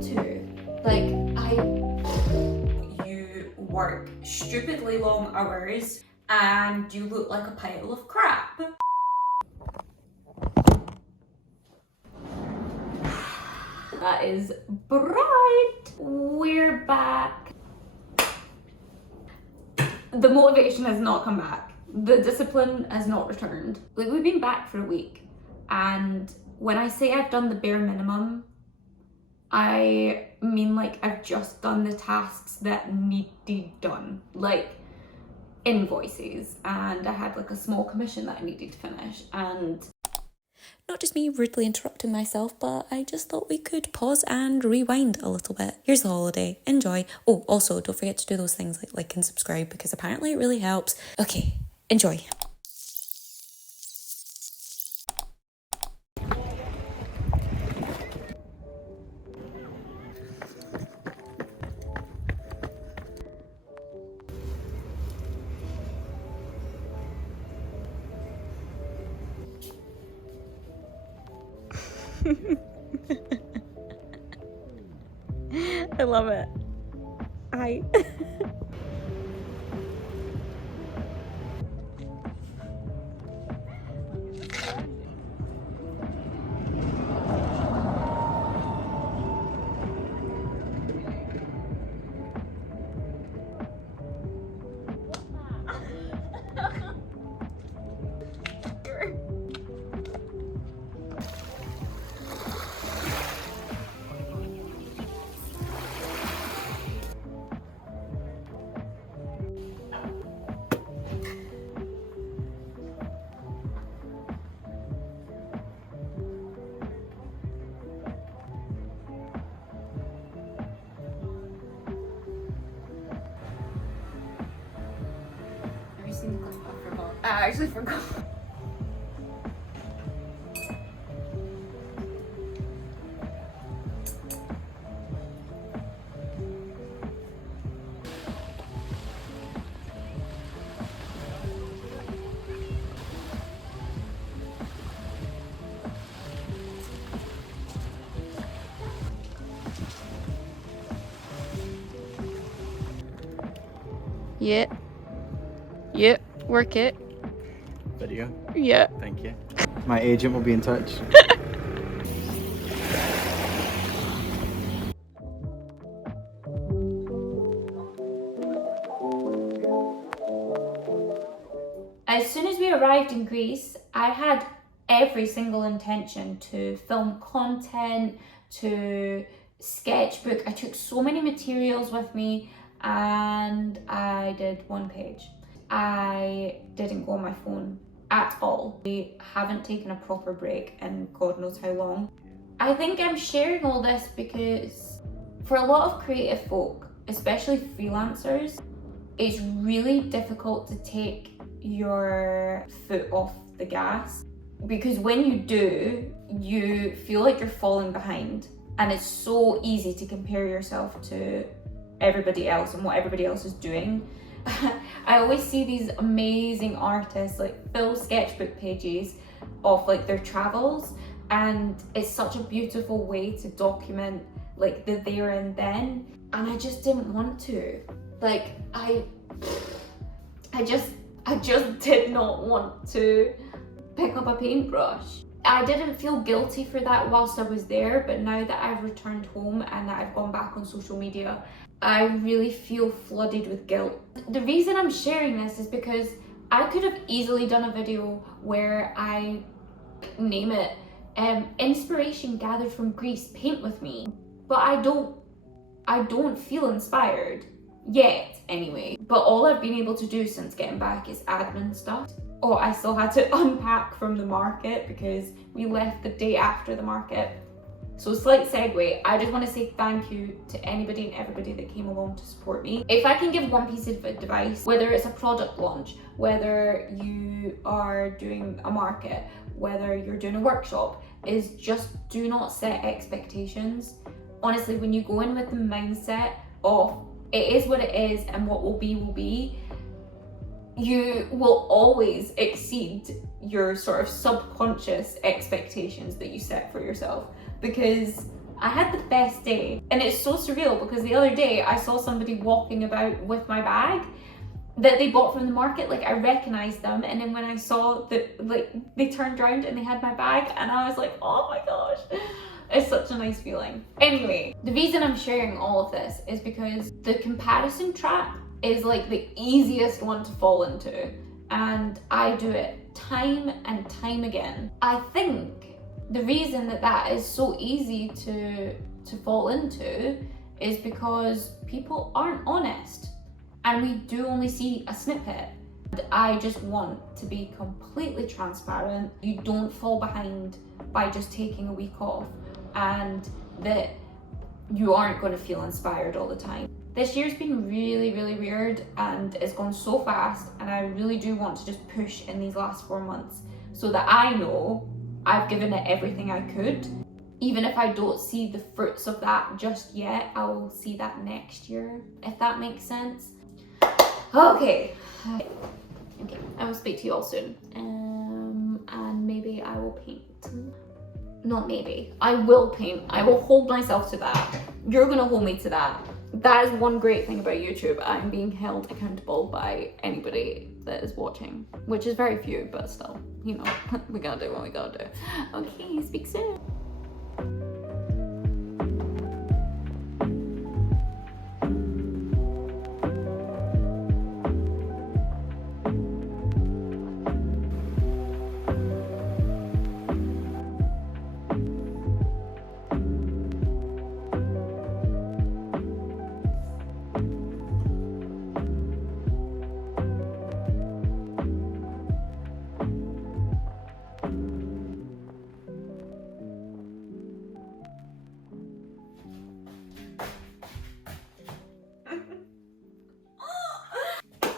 want to. Like, you work stupidly long hours and you look like a pile of crap. That is bright. We're back. The motivation has not come back. The discipline has not returned. Like, we've been back for a week, and when I say I've done the bare minimum, I mean like I've just done the tasks that needed done, like invoices, and I had like a small commission that I needed to finish, and not just me rudely interrupting myself, but I just thought we could pause and rewind a little bit. Here's the holiday. Enjoy. Oh, also, don't forget to do those things like and subscribe, because apparently it really helps. Okay, enjoy. I love it. I actually forgot. Yeah. Yeah. Work it. Video? Yeah. Thank you. My agent will be in touch. As soon as we arrived in Greece, I had every single intention to film content, to sketchbook. I took so many materials with me, and I did one page. I didn't go on my phone at all. We haven't taken a proper break in God knows how long. I think I'm sharing all this because for a lot of creative folk, especially freelancers, it's really difficult to take your foot off the gas, because when you do, you feel like you're falling behind, and it's so easy to compare yourself to everybody else and what everybody else is doing. I always see these amazing artists like fill sketchbook pages of like their travels, and it's such a beautiful way to document like the there and then, and I just didn't want to. Like I just did not want to pick up a paintbrush. I didn't feel guilty for that whilst I was there, but now that I've returned home and that I've gone back on social media, I really feel flooded with guilt. The reason I'm sharing this is because I could have easily done a video where I name it inspiration gathered from Greece, paint with me, but I don't feel inspired yet anyway. But all I've been able to do since getting back is admin stuff. Oh, I still had to unpack from the market because we left the day after the market. So slight segue, I just want to say thank you to anybody and everybody that came along to support me. If I can give one piece of advice, whether it's a product launch, whether you are doing a market, whether you're doing a workshop, is just do not set expectations. Honestly, when you go in with the mindset of it is what it is and what will be, you will always exceed your sort of subconscious expectations that you set for yourself. Because I had the best day. And it's so surreal because the other day I saw somebody walking about with my bag that they bought from the market. Like, I recognized them, and then when I saw that, like, they turned around and they had my bag, and I was like, oh my gosh, it's such a nice feeling. Anyway, the reason I'm sharing all of this is because the comparison trap is like the easiest one to fall into, and I do it time and time again. I think the reason that that is so easy to fall into is because people aren't honest, and we do only see a snippet. And I just want to be completely transparent. You don't fall behind by just taking a week off, and that you aren't going to feel inspired all the time. This year's been really, really weird, and it's gone so fast, and I really do want to just push in these last 4 months so that I know I've given it everything I could. Even if I don't see the fruits of that just yet, I will see that next year, if that makes sense. Okay, I will speak to you all soon, and maybe I will paint. Not maybe, I will paint. I will hold myself to that. You're gonna hold me to that. That is one great thing about YouTube. I'm being held accountable by anybody that is watching, which is very few, but still, you know, we gotta do what we gotta do. Okay, speak soon.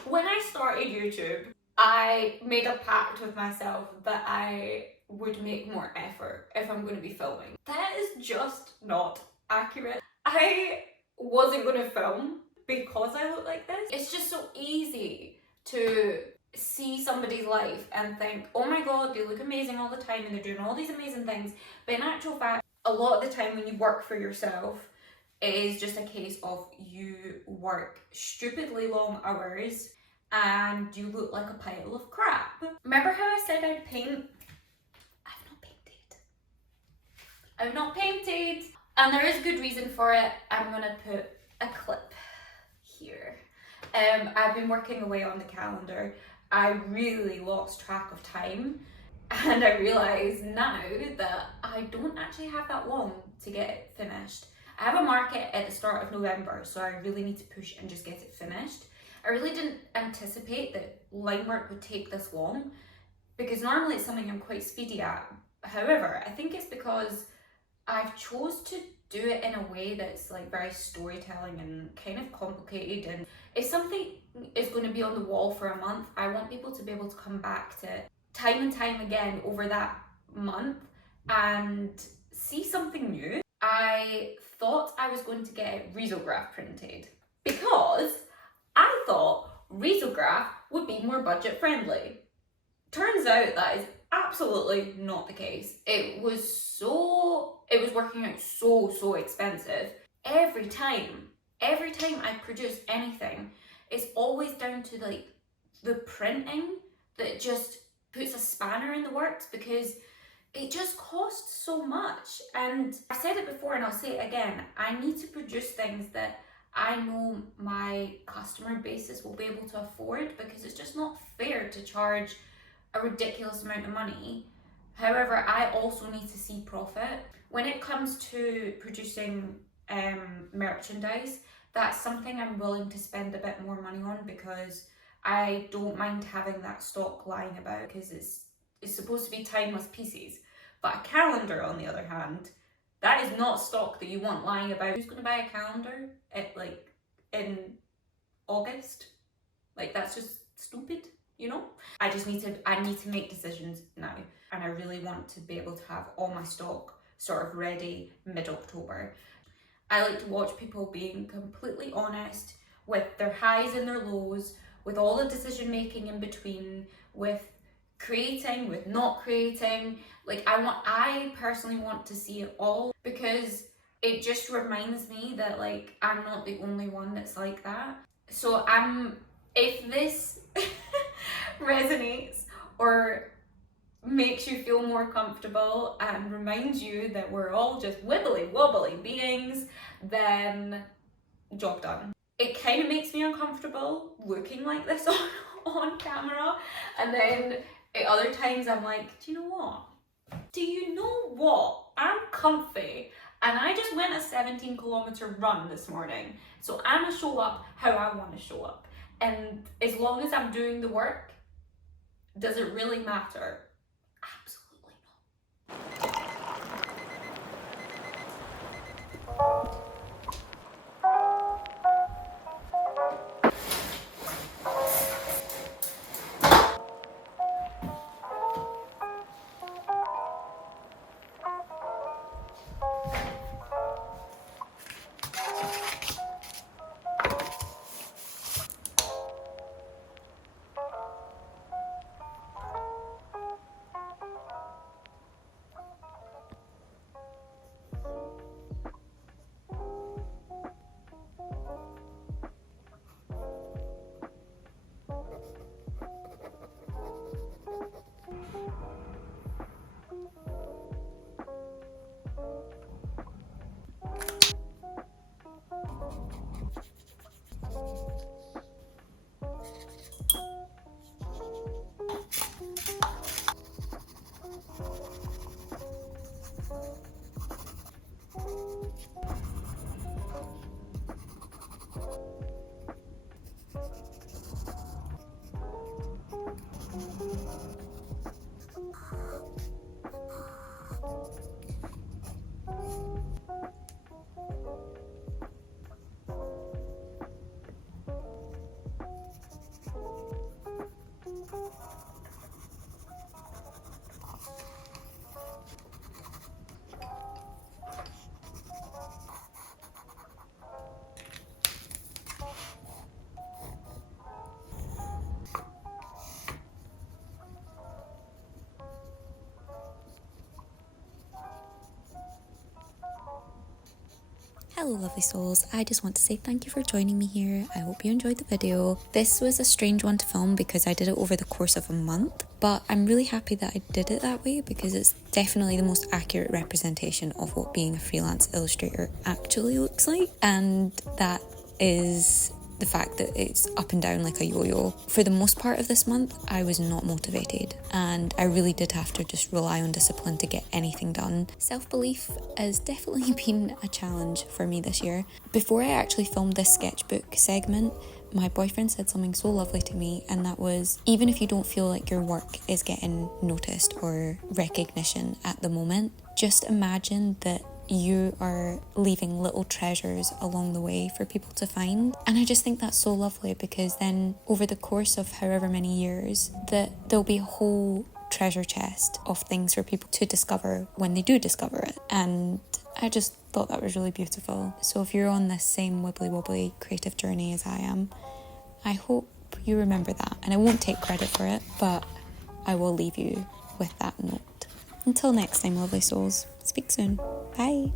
When I started YouTube, I made a pact with myself that I would make more effort if I'm going to be filming. That is just not accurate. I wasn't going to film because I look like this. It's just so easy to see somebody's life and think, oh my god, they look amazing all the time and they're doing all these amazing things. But in actual fact, a lot of the time when you work for yourself, it is just a case of you work stupidly long hours and you look like a pile of crap. Remember how I said I'd paint? I've not painted. I've not painted. And there is a good reason for it. I'm gonna put a clip here. I've been working away on the calendar. I really lost track of time, and I realise now that I don't actually have that long to get it finished. I have a market at the start of November, so I really need to push and just get it finished. I really didn't anticipate that line work would take this long, because normally it's something I'm quite speedy at. However, I think it's because I've chose to do it in a way that's like very storytelling and kind of complicated, and if something is going to be on the wall for a month, I want people to be able to come back to it time and time again over that month and see something new. I thought I was going to get risograph printed because I thought risograph would be more budget friendly. Turns out that is absolutely not the case. It was working out so expensive. Every time I produce anything, it's always down to like the printing that just puts a spanner in the works, because it just costs so much. And I've said it before and I'll say it again, I need to produce things that I know my customer basis will be able to afford, because it's just not fair to charge a ridiculous amount of money. However, I also need to see profit. When it comes to producing merchandise, that's something I'm willing to spend a bit more money on, because I don't mind having that stock lying about, because it's supposed to be timeless pieces. But a calendar, on the other hand, that is not stock that you want lying about. Who's going to buy a calendar in August? Like, that's just stupid, you know? I need to make decisions now, and I really want to be able to have all my stock sort of ready mid-October. I like to watch people being completely honest with their highs and their lows, with all the decision making in between, with creating, with not creating. Like, I personally want to see it all, because it just reminds me that like I'm not the only one that's like that. So if this resonates or makes you feel more comfortable and reminds you that we're all just wibbly wobbly beings, then job done. It kind of makes me uncomfortable looking like this on camera, and then at other times I'm like, do you know what? I'm comfy, and I just went a 17-kilometer run this morning, so I'm gonna show up how I want to show up. And as long as I'm doing the work, does it really matter? Absolutely not. Hello lovely souls, I just want to say thank you for joining me here. I hope you enjoyed the video. This was a strange one to film because I did it over the course of a month, but I'm really happy that I did it that way because it's definitely the most accurate representation of what being a freelance illustrator actually looks like, and that is the fact that it's up and down like a yo-yo. For the most part of this month, I was not motivated and I really did have to just rely on discipline to get anything done. Self-belief has definitely been a challenge for me this year. Before I actually filmed this sketchbook segment, my boyfriend said something so lovely to me, and that was, even if you don't feel like your work is getting noticed or recognition at the moment, just imagine that you are leaving little treasures along the way for people to find. And I just think that's so lovely, because then over the course of however many years, that there'll be a whole treasure chest of things for people to discover when they do discover it. And I just thought that was really beautiful. So if you're on this same wibbly wobbly creative journey as I am, I hope you remember that. And I won't take credit for it, but I will leave you with that note. Until next time, lovely souls. Speak soon. Bye.